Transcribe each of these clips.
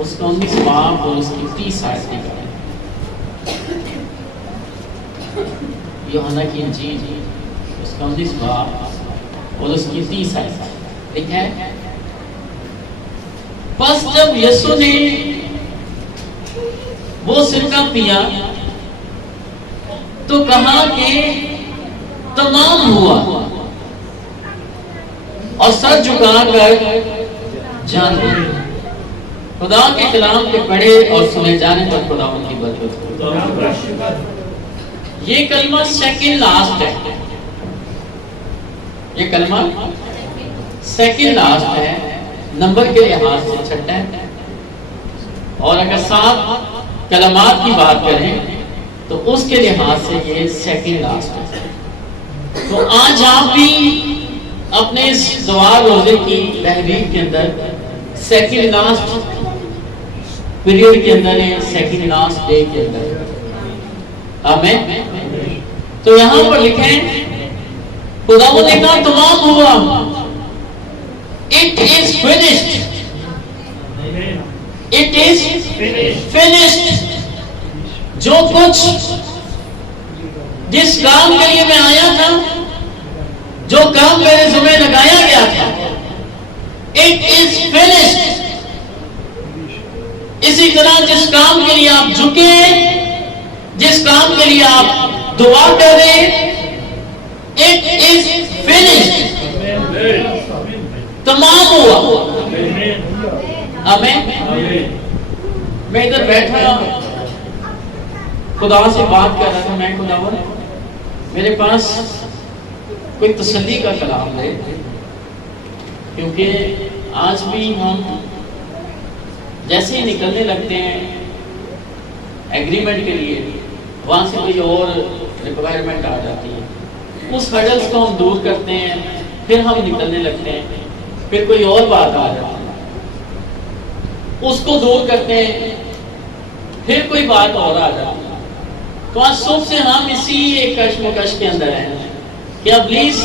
उसका 19 बाब और उसकी 30 आयत निकालें। यूहन्ना की इंजील उसका 19 बाब और उसकी 30 आयत लिखा है। बस जब यीशु ने वो सिरका पिया तो कहा कि तमाम हुआ और सर झुकाकर जान गए। खुदा के कलाम के पढ़े और सुने जाने पर खुदा उनकी बरकत। ये कलमा सेकंड लास्ट है, ये कलमा सेकंड लास्ट है, नंबर के लिहाज से छठा है। और अगर 7 कलमात की बात करें तो उसके लिहाज से ये सेकंड लास्ट है। तो आज आप भी अपने इस दुआ रोजे की तहरीर के अंदर सेकंड लास्ट पीरियड के अंदर है, सेकंड लास्ट डे के अंदर। आमीन। तो यहां पर लिखे खुदावंद ने कहा तमाम हुआ, it is finished, it is finished. जो कुछ जिस काम के लिए मैं आया था, जो काम मेरे जुम्मे लगाया गया था, इट इज फिनिश्ड। इसी तरह जिस काम के लिए आप झुके, जिस काम के लिए आप दुआ कर रहे हैं, इट इज फिनिश्ड, तमाम हुआ। आमीन। मैं इधर बैठा खुदा से बात कर रहा था, मैं खुदावंद मेरे पास कोई तसल्ली का कलाम है, क्योंकि आज भी हम जैसे ही निकलने लगते हैं एग्रीमेंट के लिए, वहां से कोई और रिक्वायरमेंट आ जाती है, उस हर्डल्स को हम दूर करते हैं, फिर हम निकलने लगते हैं, फिर कोई और बात आ जाती है, उसको दूर करते हैं, फिर कोई बात और आ जाती है। तो आज सुबह से हम इसी एक कश्मकश के अंदर हैं कि अब प्लीज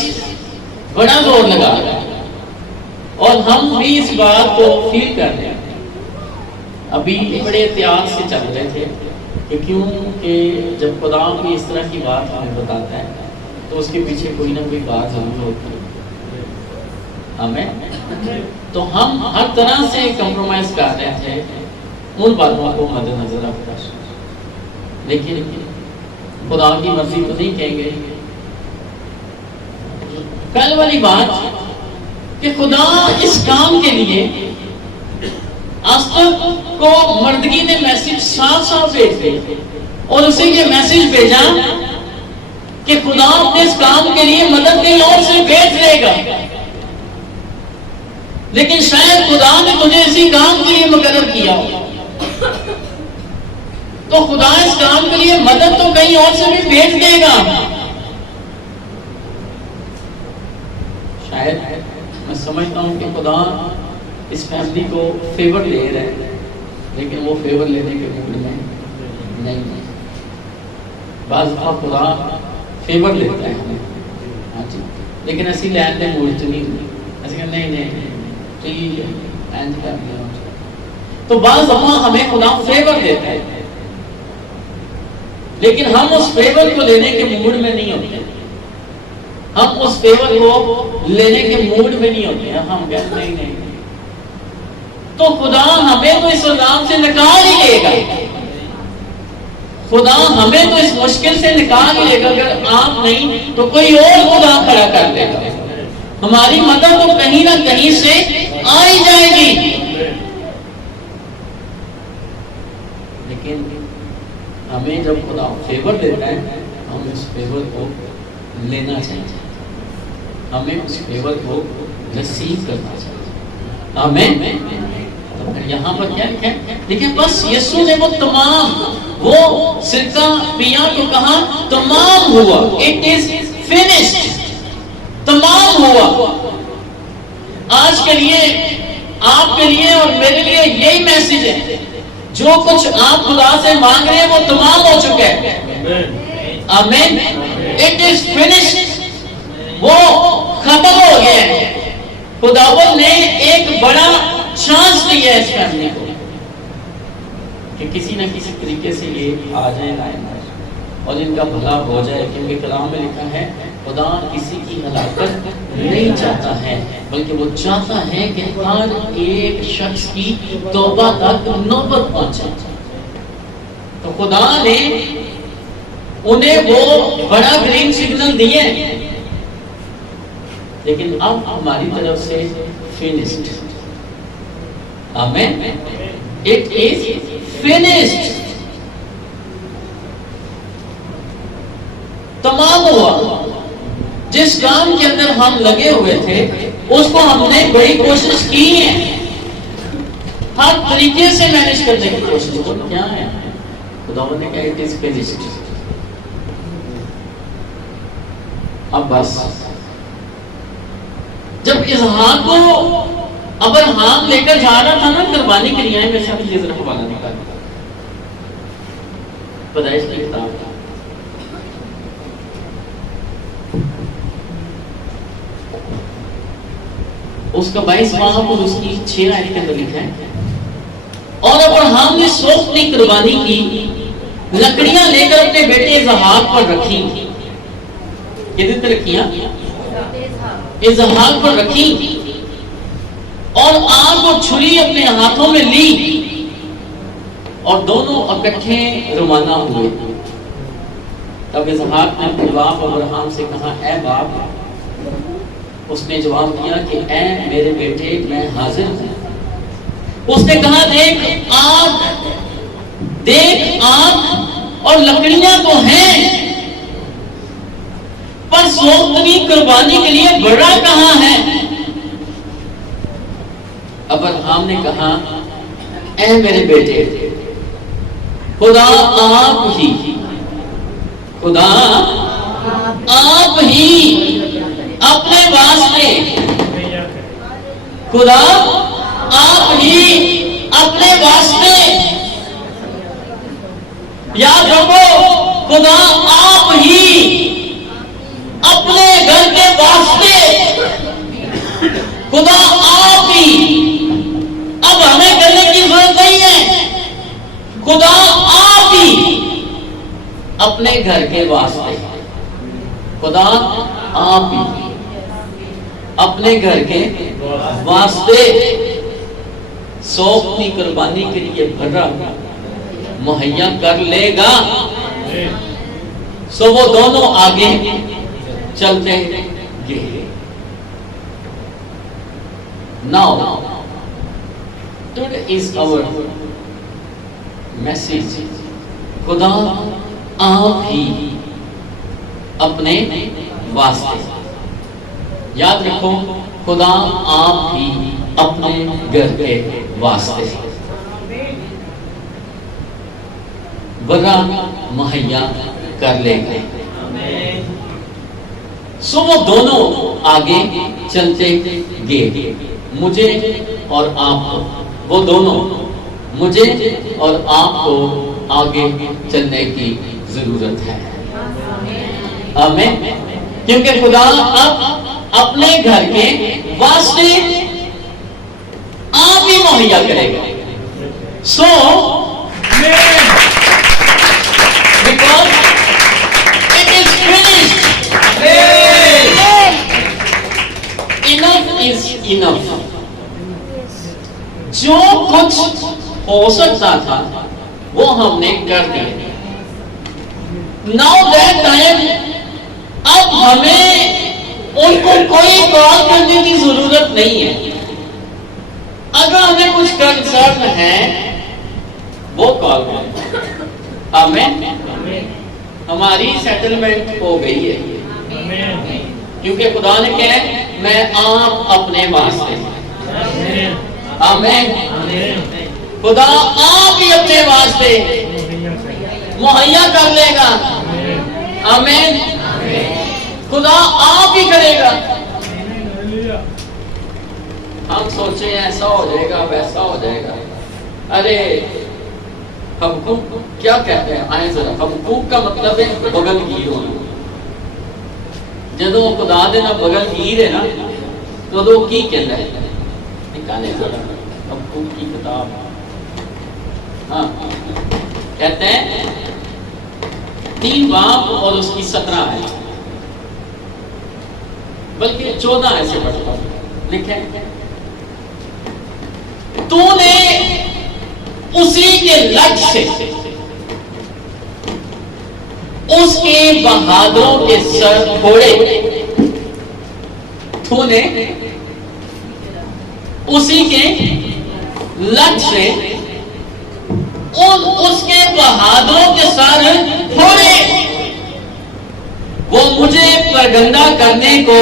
बड़ा जोर लगा रहा है और हम भी इस बात को फील कर रहे हैं। अभी बड़े एहतियात से चल रहे थे कि क्योंकि जब खुदा की इस तरह की बात हमें बताता है तो उसके पीछे कोई ना कोई बात जरूर होती है। हमें तो हम हर तरह से कंप्रोमाइज कर रहे थे उन बातों को मद्देनजर रखकर, लेकिन खुदा की मर्जी तो नहीं कहेंगे। कल वाली बात कि खुदा इस काम के लिए आस्तर को मर्दगी ने मैसेज साफ साफ भेज दिए और उसे ये मैसेज भेजा कि खुदा अपने इस काम के लिए मदद कहीं और से भेज देगा, लेकिन शायद खुदा ने तुझे इसी काम के लिए मुकर्रर किया हो, तो खुदा इस काम के लिए मदद तो कहीं और से भी भेज देगा। शायद मैं समझता हूं कि खुदा इस फैमिली को फेवर ले रहे हैं, लेकिन वो फेवर लेने के मूड में नहीं है। बाज़ दफ़ा खुदा फेवर लेता है हमें, हाँ जी, लेकिन असं लैन के मूड च नहीं होंगे, असं नहीं ठीक है इंज कर लिया। तो बाज़ दफ़ा हमें खुदा फेवर देता है, लेकिन हम उस फेवर को लेने के मूड में नहीं होते, हम उस फेवर को लेने के मूड में नहीं होते हैं। हम कहते नहीं, तो खुदा हमें तो इस अज़ाब से निकाल ही लेगा, खुदा हमें तो इस मुश्किल से निकाल ही लेगा। अगर आप नहीं तो कोई और खुदा खड़ा कर देगा, हमारी मदद तो कहीं ना कहीं से आ ही जाएगी। लेकिन हमें जब खुदा फेवर देता है, हम इस फेवर को लेना चाहिए, हमें उस फेवर को रिसीव करना चाहिए। आमीन। यहाँ पर क्या लिखा है? देखिए, बस यीशु ने वो तमाम वो सिरका पिया तो कहा तमाम हुआ, इट इज फिनिश्ड, तमाम हुआ। आज के लिए, आपके लिए और मेरे लिए यही मैसेज है, जो कुछ आप खुदा से मांग रहे हैं वो तमाम हो चुका है। आमीन। इट इज फिनिश्ड, वो खत्म हो गया है। खुदावंद ने एक बड़ा चांस दिया है इस फैमिली को, कि किसी न किसी तरीके से ये आ जाए लाइन और इनका भला हो जाए, क्योंकि कलाम में लिखा है खुदा किसी की हलाकत नहीं चाहता है, बल्कि वो चाहता है कि हर एक शख्स की तौबा तक नौबत पहुंचे। तो खुदा ने उन्हें वो बड़ा ग्रीन सिग्नल दिए, लेकिन अब हमारी तरफ से फिनिश्ड। आमीन। It is finished. तमाम हुआ। जिस काम के अंदर हम लगे हुए थे उसको हमने बड़ी कोशिश की है, हर तरीके से मैनेज करने की कोशिश की। क्या है? खुदावंद ने कहा इट इज फिनिश्ड। अब बस जब इजहार को अब्राहम लेकर जा रहा था ना कुर्बानी के लिए, मेरे साथ ये जरा हवाला निकाल पैदाइश की किताब का, उसका 22वां और उसकी 6 आयत के अंदर लिखा है, और अब्राहम ने सोच की कुर्बानी की, लकड़ियां लेकर अपने बेटे इजहार पर रखी। कितने तरह किया? इजहार पर रखी, और आग और छुरी अपने हाथों में ली, और दोनों इकट्ठे रवाना हुए। तब इजहार ने अपने बाप अब्राहम से कहा, ऐ बाप। उसने जवाब दिया कि ऐ मेरे बेटे, मैं हाजिर हूं। उसने कहा, देख आग और लकड़ियां तो हैं, पर सोतनी कुर्बानी के लिए बड़ा कहां है? अब्राहम ने कहा, ऐ मेरे बेटे, खुदा आप ही अपने वास्ते, खुदा आप ही अपने वास्ते, याद रखो, खुदा आप ही अपने घर के वास्ते, खुदा आप ही। अब हमें करने की जरूरत नहीं है, खुदा आप ही अपने घर के वास्ते, खुदा आप ही अपने घर के वास्ते सौंपनी कुर्बानी के लिए भरा मुहैया कर लेगा। सो वो दोनों आगे चलते गए। Now today is our message, खुदा आप ही अपने वास्ते। याद रखो, खुदा आप ही अपने घर के वास्ते बड़ा मुहैया कर लेंगे। सो वो दोनों आगे चलते गए, मुझे और आपको, वो दोनों मुझे और आपको आगे चलने की जरूरत है। आमीन। क्योंकि खुदा अब अपने घर के वास्ते आप ही मुहैया करेगा। So because it is finished, enough is enough. जो कुछ हो सकता था वो हमने कर दिया। नाउ दैट टाइम, अब हमें उनको कोई कॉल करने की जरूरत नहीं है। अगर हमें कुछ कंसर्न है वो कॉल करें। आमीन। हमारी सेटलमेंट हो गई है, क्योंकि खुदा ने कहा मैं आप अपने वास्ते। आमीन। खुदा आप ही अपने वास्ते मुहैया कर लेगा। आमीन। खुदा आप ही करेगा। हम सोचे ऐसा हो जाएगा, वैसा हो जाएगा। अरे हबकूक क्या कहते हैं? आए जरा, हबकूक का मतलब है बगलगीर होना। जो खुदा दे ना बगलगीर है ना, तो वो की कहता है? निकाले जरा हबकूक की किताब। हाँ, कहते हैं 3 बाप और उसकी 17 है, बल्कि 14 ऐसे पढ़ता लिखे, तूने उसी के लक्ष्य से उसके बहादुरों के सर फोड़े। तूने उसी के लक्ष्य से उसके बहादुरों के सर फोड़े। वो मुझे परगंदा करने को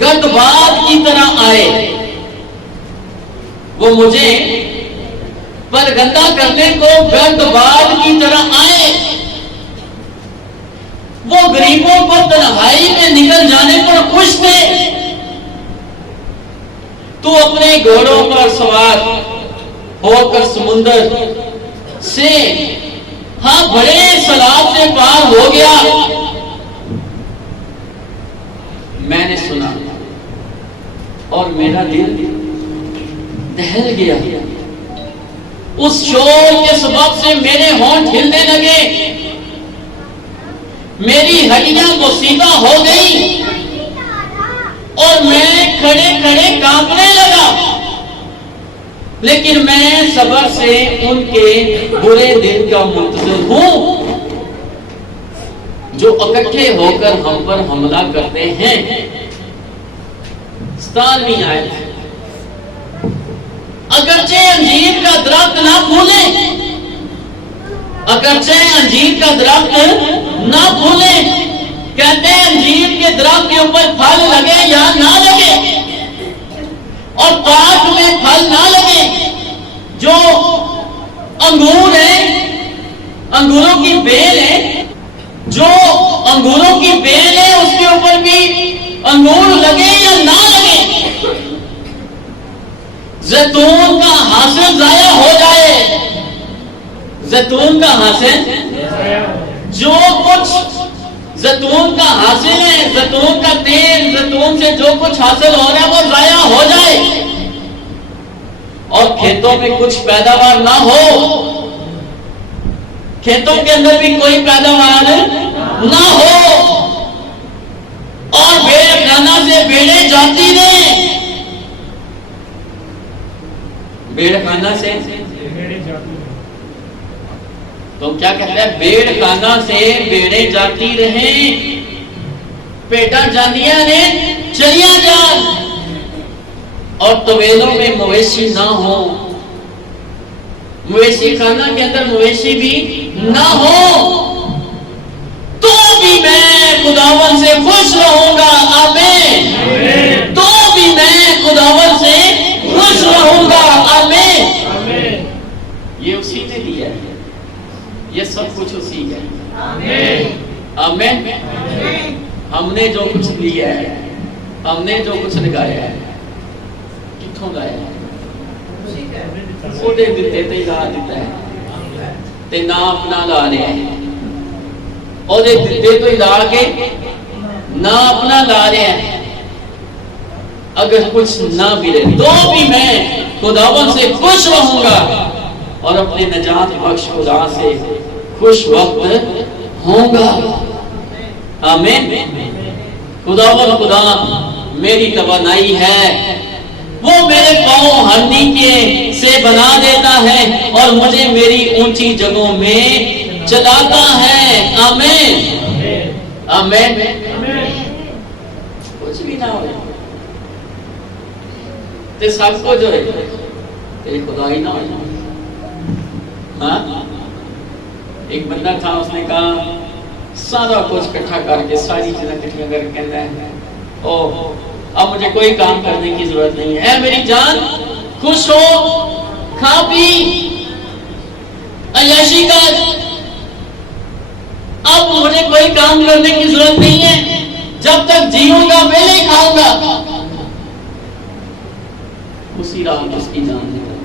गर्दबाद की तरह आए, वो मुझे परगंदा करने को गर्दबाद की तरह आए। वो गरीबों को तन्हाई में निकल जाने पर खुश थे। तू अपने घोड़ों पर सवार होकर समुद्र से हाँ बड़े सलाब से पार हो गया। मैंने सुना और मेरा दिल दहल गया। उस शोर के सबब से मेरे होंठ हिलने लगे, मेरी हड्डियां मुसीबा हो गई और मैं खड़े खड़े कांपने लगा। लेकिन मैं सब्र से उनके बुरे दिन का मुंतज़िर हूं जो इकट्ठे होकर हम पर हमला करते हैं। 17वीं आयत, अगरचे अंजीर का दरख्त ना फूले, अगरचे अंजीर का दरख्त ना फूले, कहते हैं अंजीर के दरख्त के ऊपर फल लगे या ना लगे और पाक में फल ना लगे, जो अंगूर है, अंगूरों की बेल है, जो अंगूरों की बेल है उसके ऊपर भी अंगूर लगे या ना लगे, जैतून का हासिल जाया हो जाए, जैतून का हासिल, जो कुछ जैतून का हासिल है, जैतून का तेल, जैतून से जो कुछ हासिल हो रहा है वो जाया हो जाए और खेतों में कुछ पैदावार ना हो, खेतों के अंदर भी कोई पैदावार ना हो और भेड़खाना से भेड़ें जाती रहे, भेड़खाना से तो क्या कहते हैं, भेड़खाना से भेड़ें जाती रहे, पेटा जानिया ने चलिया जा और तवेलों में मवेशी ना हो, मवेशी खाना के अंदर मवेशी भी ना हो, तो भी मैं खुदावन से खुश रहूंगा। आमीन। तो भी मैं खुदावन से खुश रहूंगा। आमीन। ये उसी ने दिया है, ये सब कुछ उसी का है। आमीन। हमने जो कुछ लिया है, हमने जो कुछ लगाया है, किथों लाया है? ਉਹਦੇ ਦਿੱਤੇ ਤੇ ਲਾ ਦਿੱਤਾ ਹੈ ਤੇ ਨਾ ਆਪਣਾ ਲਾ ਰਿਹਾ ਹੈ, ਉਹਦੇ ਦਿੱਤੇ ਤੋਂ ਹੀ ਲਾ ਕੇ ना अपना ला रहे हैं। अगर कुछ ना मिले तो भी मैं खुदावन से खुश रहूंगा और अपने नजात बख्श खुदा से खुश वक्त होऊंगा। आमीन। खुदावन खुदा मेरी तवानाई है, वो मेरे पांव हड्डी के से बना देता है और मुझे मेरी ऊंची जगहों में चलाता है। आमीन। आमीन। कुछ भी ना हो ते सब कुछ हो तेरी खुदाई ना हो। हाँ, एक बंदा था, उसने कहा सारा कुछ इकट्ठा करके, सारी चीजें इकट्ठियां करके कहता है ओ अब मुझे कोई काम करने की जरूरत नहीं है, मेरी जान खुश हो, खा पी अय्याशी कर, अब मुझे कोई काम करने की जरूरत नहीं है, जब तक जीऊंगा मैं नहीं खाऊंगा। उसी राह में उसकी जान निकल।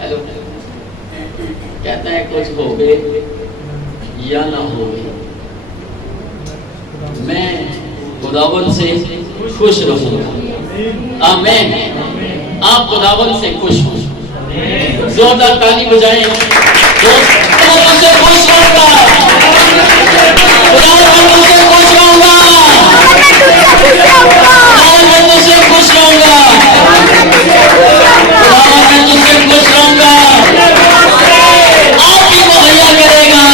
हेलो, कहता है कुछ हो गए या ना हो गए, मैं खुदावन से खुश रहूंगा। आमीन। आप खुदावन से खुश हो। जोरदार ताली बजाएं। खुदा तुझसे खुश रहूंगा, खुदा मैं तुझसे खुश रहूंगा, मैं तुझसे खुश रहूंगा, खुदा मैं तुझसे खुश रहूंगा। आप ही मुहैया करेगा।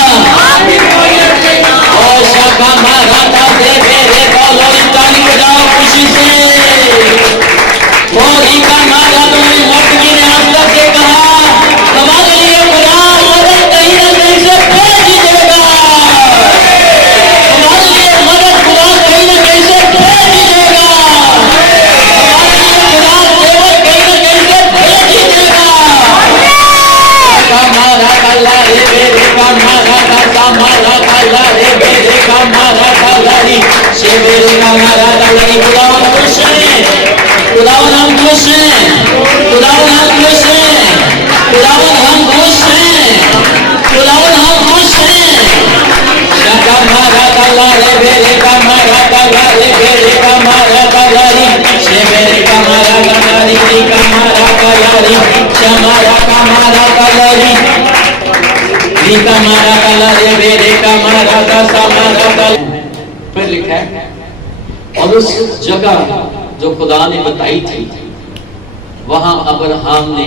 और शाखा मारा था दे मेरे कॉलोनी, ताली बजाओ खुशी से। होली का मारा तुमने मटकी ने अंदर से कहा हमारे लिए खुदा मदद कहीं ना कहीं से भेज ही देगा। हमारे लिए मदद खुदा कहीं ना कहीं से भेज ही देगा। हमारे लिए खुदा सेवक कहीं ना कहीं से भेज ही देगा। मारा काला रे मेरे का मारा का मारा काला रे मेरे का मारा काला रे से मेरे का मारा काला रे। खुदावन खुश है, खुदावन हम खुश हैं, खुदावन हम खुश हैं, खुदावन हम खुश हैं, खुदावन हम खुश हैं। शाका मारा काला रे मेरे का मारा काला रे मेरे का मारा काला रे से मेरे का मारा काला रे का मारा काला रे शमारा का मारा काला रे का मारा काला रे मेरे का मारा का समारा काला। फिर लिखा है और उस जगह जो खुदा ने बताई थी वहां अब्राहम ने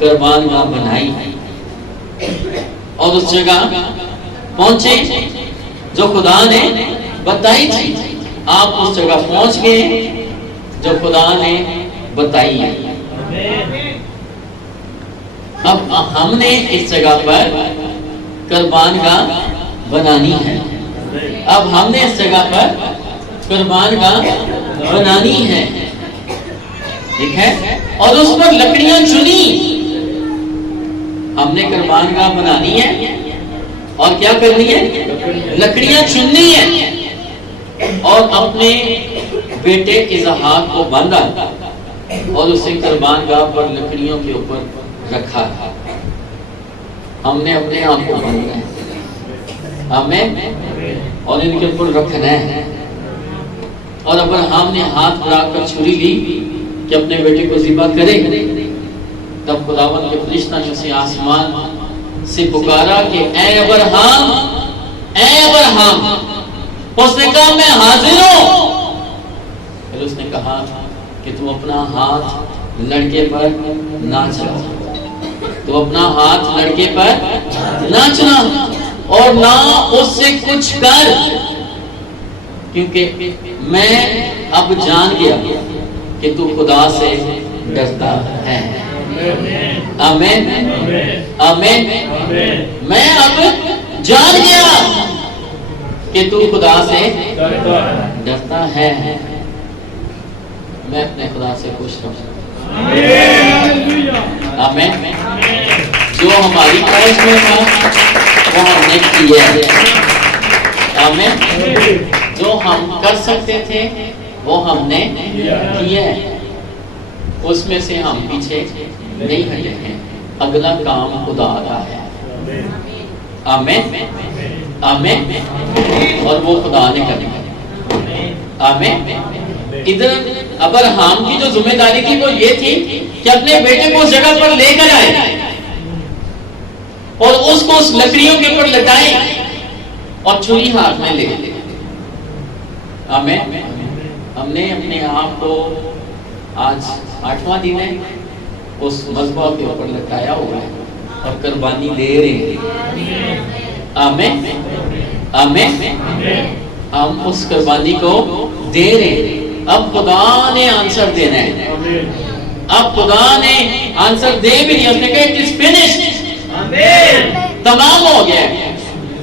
कुर्बानगाह बनाई और उस जगह पहुंचे जो खुदा ने बताई थी। आप उस जगह पहुंच गए जो खुदा ने बताई है। अब हमने इस जगह पर कुर्बानगाह बनानी है। अब हमने इस जगह पर कुर्बानगाह बनानी है, ठीक है। और उस पर लकड़ियां चुनी। हमने कुर्बानगाह बनानी है और क्या करनी है? लकड़ियां चुननी है और अपने बेटे इसहाक को बांधा और उसे कुर्बानगाह पर लकड़ियों के ऊपर रखा। हमने अपने आप को बांधना है, हमें और इनके ऊपर रखना है। और अब्राहम ने हाथ बढ़ाकर छुरी ली कि अपने बेटे को ज़िबा करे। तब खुदावंद के फरिश्ता ने उसे आसमान से पुकारा कि ऐ अब्राहम, ऐ अब्राहम। उसने कहा मैं हाजिर हूं। फिर उसने कहा कि तू अपना हाथ लड़के पर ना चला, तू अपना हाथ लड़के पर ना चला और ना उससे कुछ कर, क्योंकि मैं अब जान गया कि तू खुदा से डरता है। आमीन, आमीन। मैं अब जान गया कि तू खुदा से डरता है। मैं अपने खुदा से खुश रहूं। आमीन। जो हमारी ख्वाहिश में था वो हमने किया। आमीन। जो हम कर सकते थे वो हमने किया। उसमें से हम पीछे नहीं हटे हैं। अगला काम खुदा का है। आमीन, आमीन। और वो खुदा ने करना। आमीन। इधर अब्राहम की जो जिम्मेदारी थी वो ये थी कि अपने बेटे को उस जगह पर लेकर आए और उसको उस लकड़ियों के ऊपर लटाए और छुरी हाथ में ले। आमीन। हमने अपने आप को आज 8वां दिन है उस मज़बा के ऊपर लटाया हुआ है और कुर्बानी दे रहे हैं। आमीन, आमीन। हम उस कुर्बानी को दे रहे हैं। अब खुदा ने आंसर देना है। अब खुदा ने आंसर दे भी दिया। उसने कहा इट इज फिनिश्ड। आमीन। तमाम हो गया,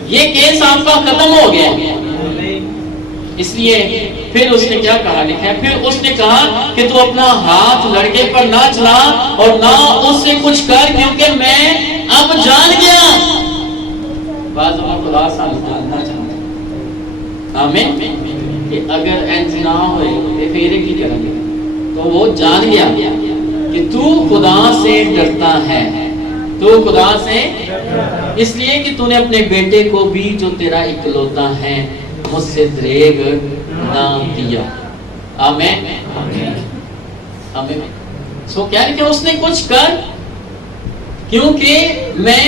ये केस आपका खत्म हो गया। इसलिए फिर उसने क्या कहा, लिखा है फिर उसने कहा कि तू अपना हाथ लड़के पर ना चला और ना उससे कुछ कर, क्योंकि मैं अब जान गया। बात खुदा जानना चाहता। आमीन। कि अगर ऐसा ना होए तो फिर की करेंगे। तो वो जान गया कि तू खुदा से डरता है, तू खुदा से, इसलिए कि तूने अपने बेटे को भी जो तेरा इकलौता है मुझसे दरेग ना दिया। आमीन, आमीन। सो क्या है कि उसने कुछ कर क्योंकि मैं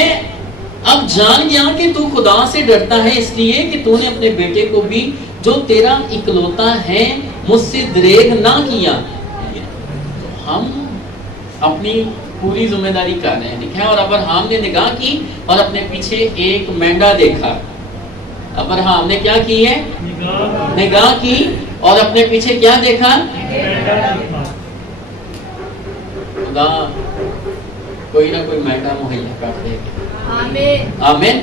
अब जान गया कि तू खुदा से डरता है, इसलिए कि तूने अपने बेटे को भी जो तेरा इकलौता है मुझसे दरेग ना किया। हम अपनी पूरी जिम्मेदारी कर रहे हैं, ठीक है। और अब्राहम ने निगाह की और अपने पीछे एक मेंढा देखा। अब्राहम ने क्या की है? निगाह की और अपने पीछे क्या देखा? खुदा कोई ना कोई मेंढा मुहैया कर देगा। आमीन आमीन।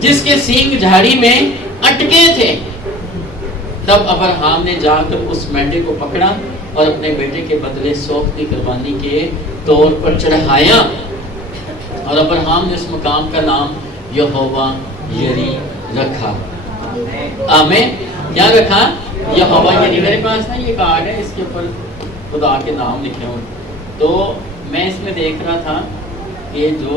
जिसके सींग झाड़ी में अटके थे, तब अब्राहम ने जाकर उस मेंढे को पकड़ा और अपने बेटे के बदले सौख की कुर्बानी के तौर पर चढ़ाया। और अब्राहम ने उस मुकाम का नाम यहोवा यरी रखा। आमीन। क्या रखा? यहोवा यरी। मेरे पास ना ये कार्ड है, इसके ऊपर खुदा के नाम लिखे हुए। तो मैं इसमें देख रहा था कि जो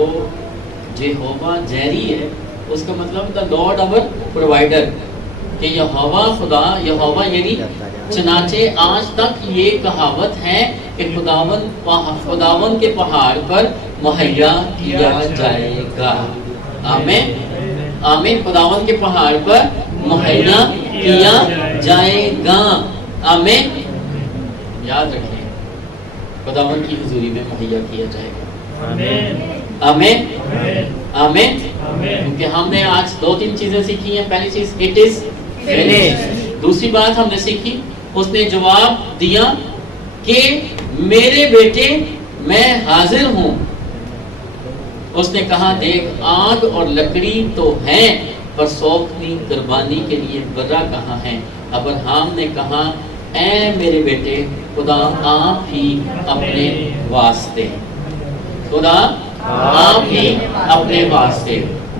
यहोवा जैरी है उसका मतलब द लॉर्ड आवर प्रोवाइडर, कि यहोवा खुदा यहोवा यरी। चनाचे आज तक ये कहावत है कि खुदावन के पहाड़ पर मुहैया किया जाएगा। आमीन आमीन। खुदावन के पहाड़ पर मुहैया किया जाएगा। आमीन। याद रखिए, खुदावन की हुजूरी में मुहैया किया जाएगा। आमीन आमीन। क्योंकि हमने आज 2-3 चीजें सीखी हैं। पहली चीज इट इज फिनिश्ड। दूसरी बात हमने सीखी, उसने जवाब दिया कि मेरे बेटे मैं हाजिर हूं। उसने कहा देख आग और लकड़ी तो है, पर सौखनी कुर्बानी के लिए बर्रा कहाँ है? अब्राहम ने कहा ऐ मेरे बेटे, खुदा आप ही अपने वास्ते, खुदा आप ही अपने वास्ते।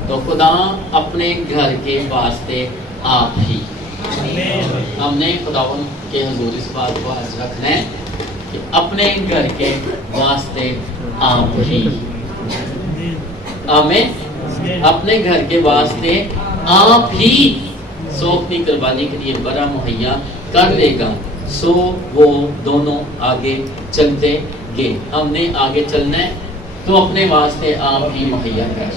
तो खुदा अपने घर के वास्ते आप ही। हमने खुदावन के हुजूर इस बात को आज रखना है कि अपने घर के वास्ते आप ही। आमीन। अपने घर के वास्ते आप ही सौखनी कुर्बानी के लिए बड़ा मुहैया कर लेगा। सो वो दोनों आगे चलते गए। हमने आगे चलना है तो अपने वास्ते आप ही मुहैया कर।